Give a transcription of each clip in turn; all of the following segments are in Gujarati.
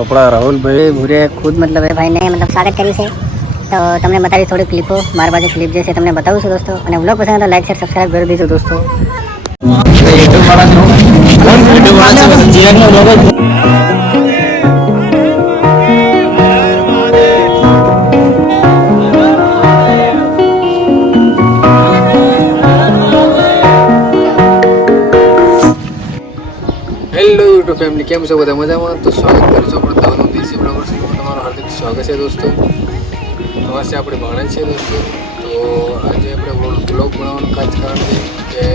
આપણા રાહુલભાઈ ભૂરે ખુદ મતલબ એ ભાઈને મતલબ સ્વાગત કર્યું છે. તો તમને બતાવી થોડી ક્લિપો. મારી પાસે ક્લિપ જે છે તમને બતાવું છું દોસ્તો. અને વ્લોગ પસંદ તો લાઈક શેર સબસ્ક્રાઇબ કરી દીધું દોસ્તો. યુટ્યુબ વાળા છે? હેલો યુટ્યુબ ફેમિલી કેમ છો બધા? મજામાં? તો સ્વાગત કરું છું આપણે દેશી બરાબર છે તમારું હાર્દિક સ્વાગત છે દોસ્તો. નમસ્તે આપણે ભણે છે દોસ્તો. તો આજે આપણે બ્લોગ બનાવવાનું ખાસ કારણ છે કે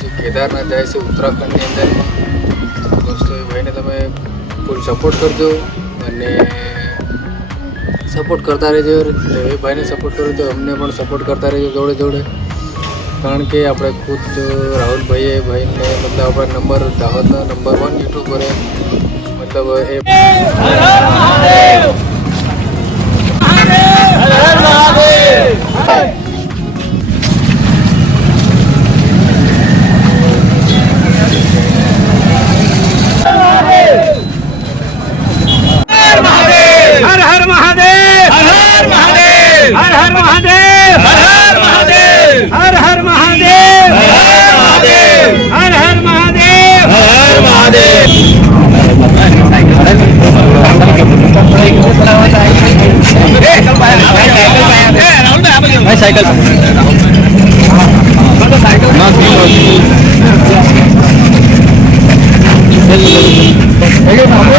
જે કેદારનાથ જાય છે ઉત્તરાખંડની અંદર. દોસ્તો, એ ભાઈને તમે ફૂલ સપોર્ટ કરજો અને સપોર્ટ કરતા રહેજો. એ ભાઈને સપોર્ટ કરો તો અમને પણ સપોર્ટ કરતા રહેજો જોડે જોડે કારણ કે આપણે ખુદ રાહુલભાઈએ ભાઈને મતલબ આપણા નંબર દાહોદના નંબર વન યુટ્યુબરે મતલબ એ સાયકલ.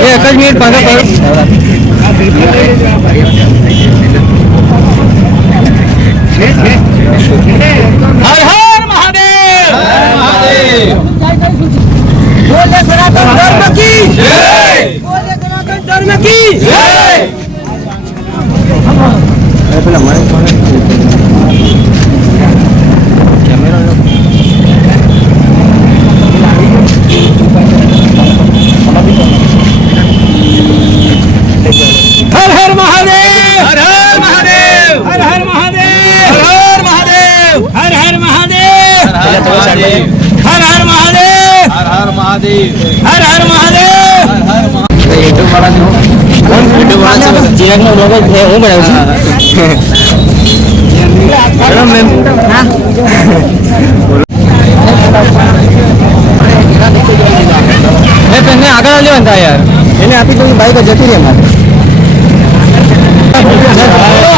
એક જ મિનિટ પાછા પર હર હર મહાદેવ. બોલે સનાતન ધર્મ કી? જય. બોલે સનાતન ધર્મ કી? જય. હર હર મહાદેવ. હર હર મહાદેવ. યુટ્યુબ વાળાનો યુટ્યુબ વાળા છે? લોગો હું બનાવું છું? Madam ma'am. એ પેનને આગળ લેવાનું હતા યાર. એને આપી દઉં બાઈક જતી રહી મારે.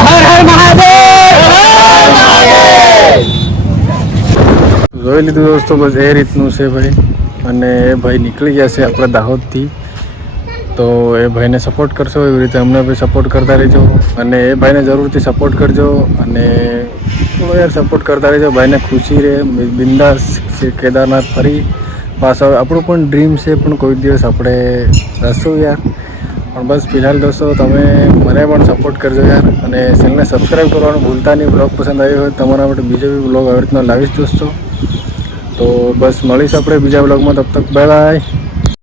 હર હર જોઈ લીધું દોસ્તો બસ એ રીતનું છે ભાઈ. અને એ ભાઈ નીકળી ગયા છે આપણા દાહોદથી. તો એ ભાઈને સપોર્ટ કરશો એવી રીતે અમને બી સપોર્ટ કરતા રહેજો. અને એ ભાઈને જરૂરથી સપોર્ટ કરજો અને થોડો યાર સપોર્ટ કરતા રહેજો. ભાઈને ખુશી રહે બિંદાસ કેદારનાથ ફરી પાછા આપણું પણ ડ્રીમ છે, પણ કોઈ દિવસ આપણે રહીશું યાર. પણ બસ ફિલહાલ દોસ્તો, તમે મને પણ સપોર્ટ કરજો યાર. અને ચેનલને સબસ્ક્રાઈબ કરવાનું ભૂલતા નહીં. બ્લોગ પસંદ આવ્યો હોય તમારા માટે બીજો બી બ્લોગ આવી રીતનો લાવીશ દોસ્તો. તો બસ મળીશ આપણે બીજા બ્લોગમાં તબ તક બાય બાય